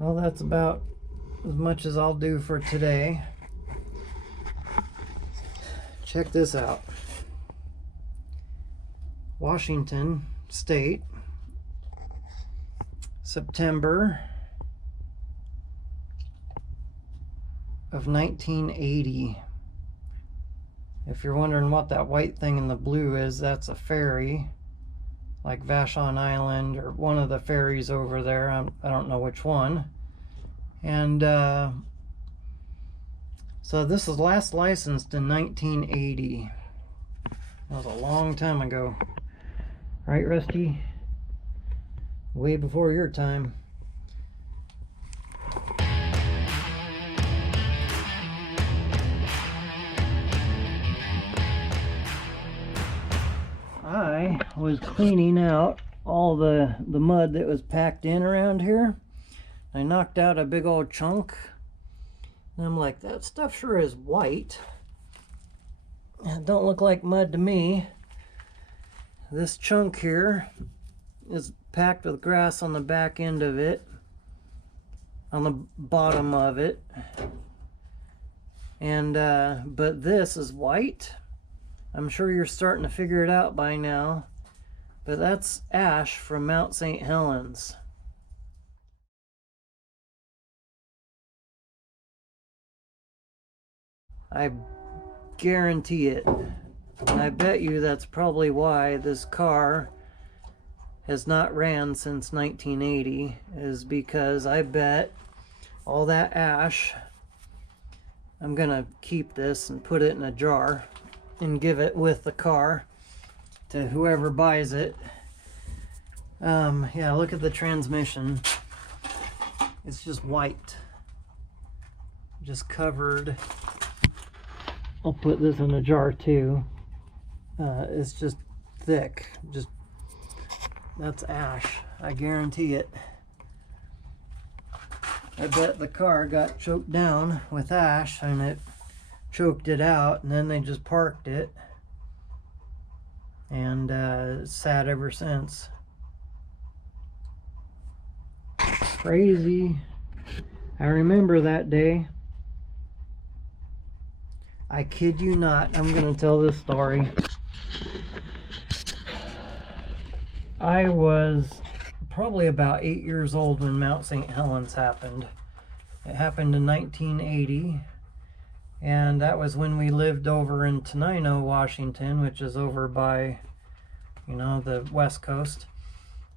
Well, that's about as much as I'll do for today. Check this out. Washington State, September of 1980. If you're wondering what that white thing in the blue is, that's a ferry, like Vashon Island or one of the ferries over there. I don't know which one. And so this was last licensed in 1980. That was a long time ago. Right, Rusty? Way before your time. I was cleaning out all the mud that was packed in around here. I knocked out a big old chunk. And I'm like, that stuff sure is white. It don't look like mud to me. This chunk here is packed with grass on the back end of it, on the bottom of it. And but this is white. I'm sure you're starting to figure it out by now, but that's ash from Mount St. Helens. I guarantee it. And I bet you that's probably why this car has not ran since 1980, is because I bet all that ash, I'm gonna keep this and put it in a jar and give it with the car to whoever buys it. Yeah, look at the transmission. It's just white, just covered. I'll put this in a jar too. It's just thick, just, that's ash, I guarantee it. I bet the car got choked down with ash and it choked it out, and then they just parked it, and it's sat ever since. Crazy. I remember that day. I kid you not, I'm gonna tell this story. I was probably about 8 years old when Mount St. Helens happened. It happened in 1980, and that was when we lived over in Tenino, Washington, which is over by, you know, the West Coast.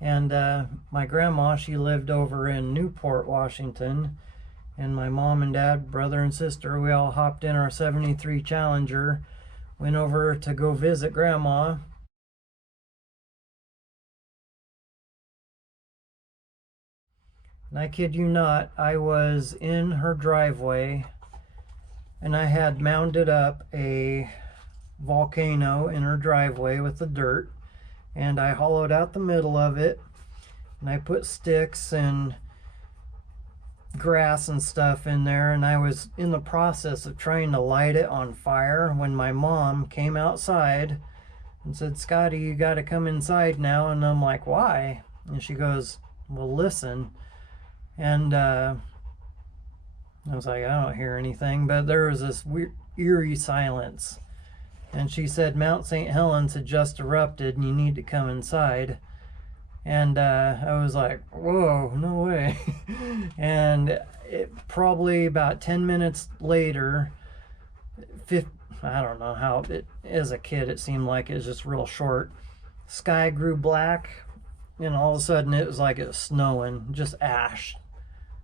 And my grandma, she lived over in Newport, Washington, and my mom and dad, brother and sister, we all hopped in our 73 Challenger, went over to go visit Grandma. And I kid you not, I was in her driveway and I had mounded up a volcano in her driveway with the dirt, and I hollowed out the middle of it and I put sticks and grass and stuff in there, and I was in the process of trying to light it on fire when my mom came outside and said, "Scotty, you got to come inside now." And I'm like, "Why?" And she goes, "Well, listen." And I was like, I don't hear anything, but there was this weird, eerie silence. And she said, "Mount St. Helens had just erupted and you need to come inside." And I was like, whoa, no way. And it probably about 10 minutes later, I don't know how, as a kid it seemed like it was just real short. Sky grew black, and all of a sudden it was like it was snowing, just ash,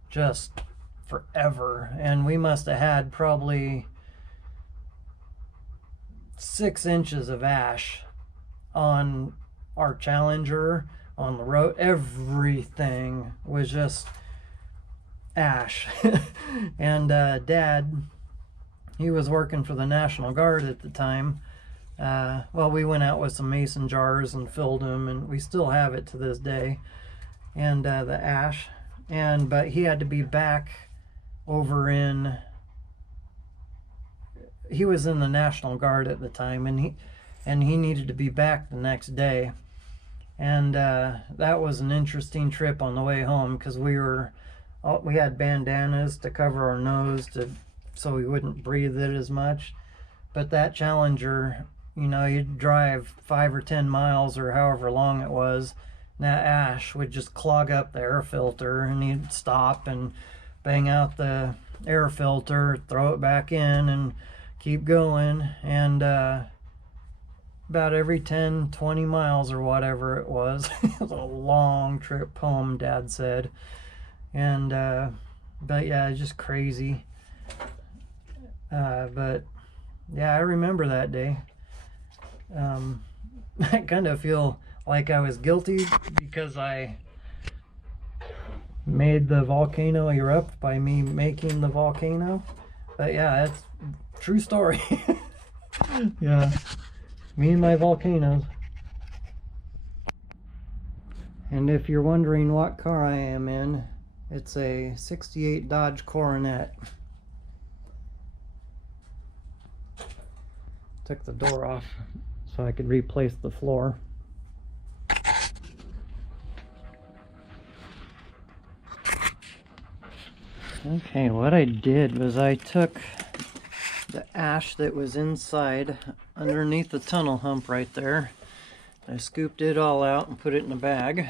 just forever. And we must have had probably 6 inches of ash on our Challenger, on the road. Everything was just ash. And Dad, he was working for the National Guard at the time. Well, we went out with some mason jars and filled them, and we still have it to this day. And the ash, but he had to be back over in, he was in the National Guard at the time, and he needed to be back the next day. And that was an interesting trip on the way home, because we were we had bandanas to cover our nose so we wouldn't breathe it as much. But that Challenger, you know, you'd drive 5 or 10 miles or however long it was, and that ash would just clog up the air filter, and you'd stop and bang out the air filter, throw it back in, and keep going. And about every 10-20 miles or whatever it was it was a long trip home, Dad said. And but yeah, it's just crazy. But yeah, I remember that day. I kind of feel like I was guilty because I made the volcano erupt by me making the volcano. But yeah, it's a true story. Yeah, me and my volcanoes. And if you're wondering what car I am in, it's a 68 Dodge Coronet. Took the door off so I could replace the floor. Okay, what I did was I took the ash that was inside underneath the tunnel hump right there. I scooped it all out and put it in a bag.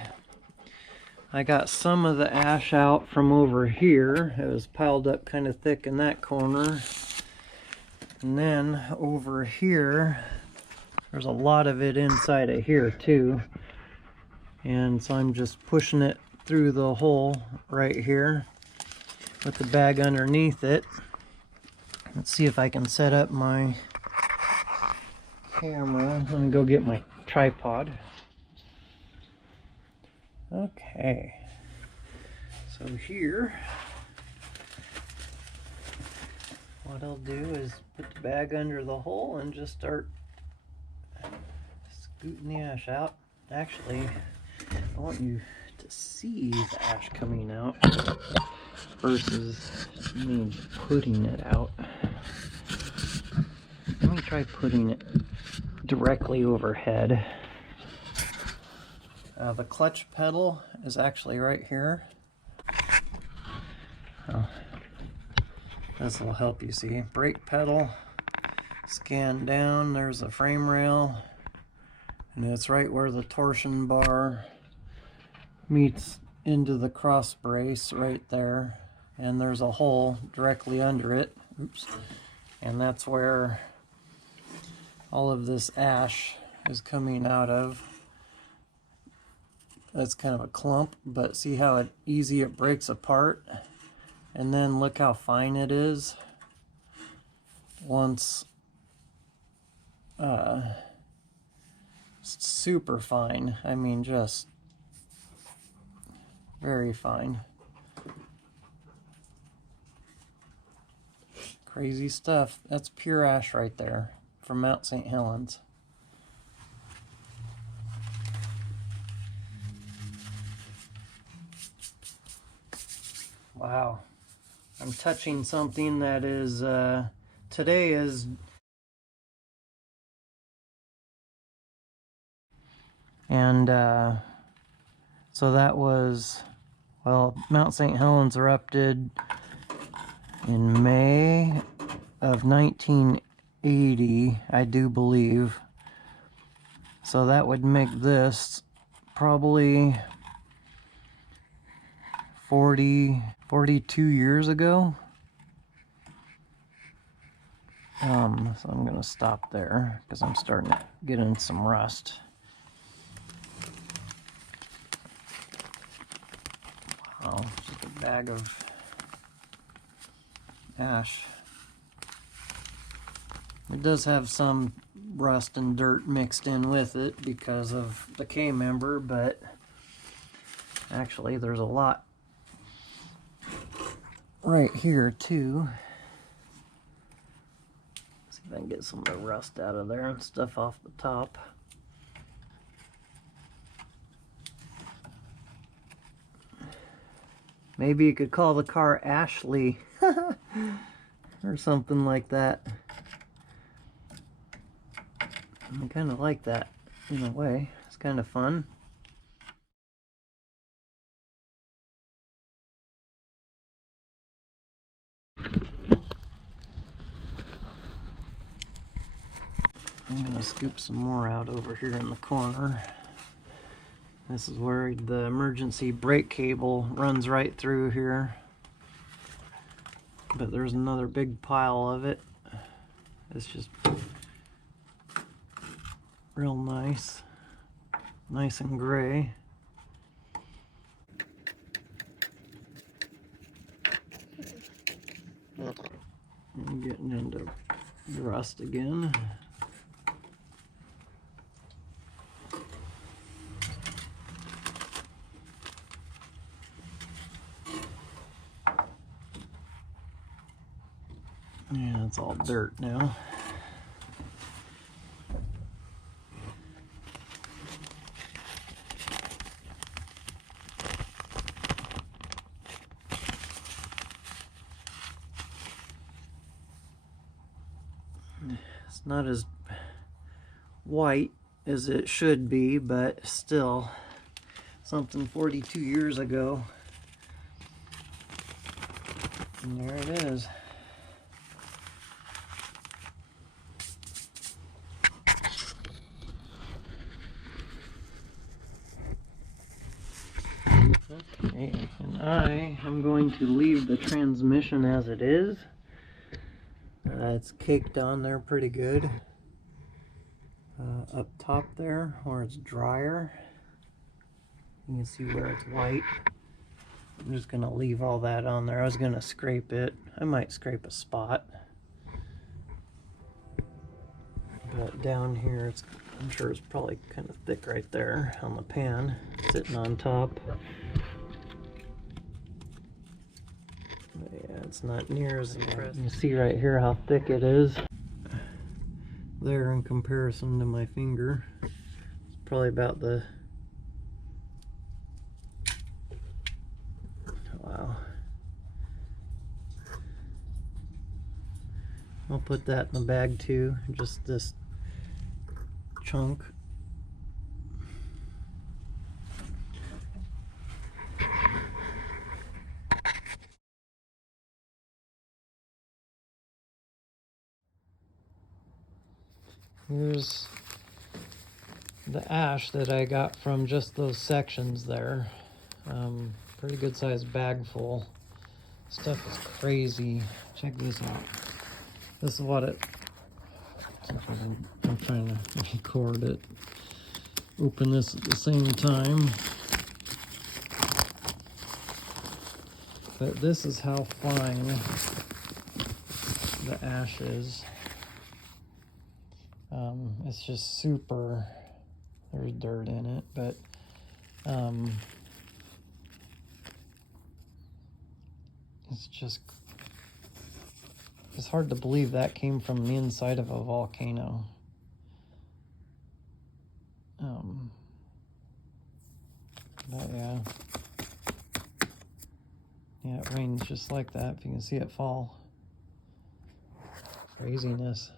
I got some of the ash out from over here. It was piled up kind of thick in that corner. And then over here, there's a lot of it inside of here too. And so I'm just pushing it through the hole right here with the bag underneath it. Let's see if I can set up my camera. Let me go get my tripod. Okay, so here, what I'll do is put the bag under the hole and just start scooting the ash out. Actually, I want you to see the ash coming out versus me putting it out. Let me try putting it directly overhead. The clutch pedal is actually right here. Oh, this will help you see. Brake pedal, scan down, there's a frame rail, and it's right where the torsion bar meets into the cross brace right there. And there's a hole directly under it. Oops. And that's where all of this ash is coming out of. That's kind of a clump, but see how easy it breaks apart? And then look how fine it is once super fine. I mean, just very fine. Crazy stuff. That's pure ash right there from Mount St. Helens. Wow. I'm touching something that is, today is, and so that was, well, Mount St. Helens erupted in May of 1980, I do believe. So that would make this probably 42 years ago. So I'm gonna stop there because I'm starting to get in some rust. Wow, just a bag of ash. It does have some rust and dirt mixed in with it because of the K-member, but actually there's a lot right here too. See if I can get some of the rust out of there and stuff off the top. Maybe you could call the car Ashley or something like that. I kind of like that in a way. It's kind of fun. I'm gonna scoop some more out over here in the corner. This is where the emergency brake cable runs right through here. But there's another big pile of it. It's just real nice. Nice and gray. I'm getting into rust again. Yeah, it's all dirt now. It's not as white as it should be, but still something 42 years ago. And there it is. Okay, and I am going to leave the transmission as it is. It's caked on there pretty good. Up top there, where it's drier, you can see where it's white. I'm just going to leave all that on there. I was going to scrape it. I might scrape a spot. But down here, I'm sure it's probably kind of thick right there on the pan, sitting on top. But yeah, it's not near as impressive. You can see right here how thick it is. There in comparison to my finger. It's probably about the... Wow. I'll put that in the bag too, just this chunk. Here's the ash that I got from just those sections there. Pretty good sized bag full. Stuff is crazy. Check this out. This is what it... I'm trying to record it. Open this at the same time. But this is how fine the ash is. It's just super, there's dirt in it, but it's hard to believe that came from the inside of a volcano. But yeah, it rains just like that, if you can see it fall. Craziness.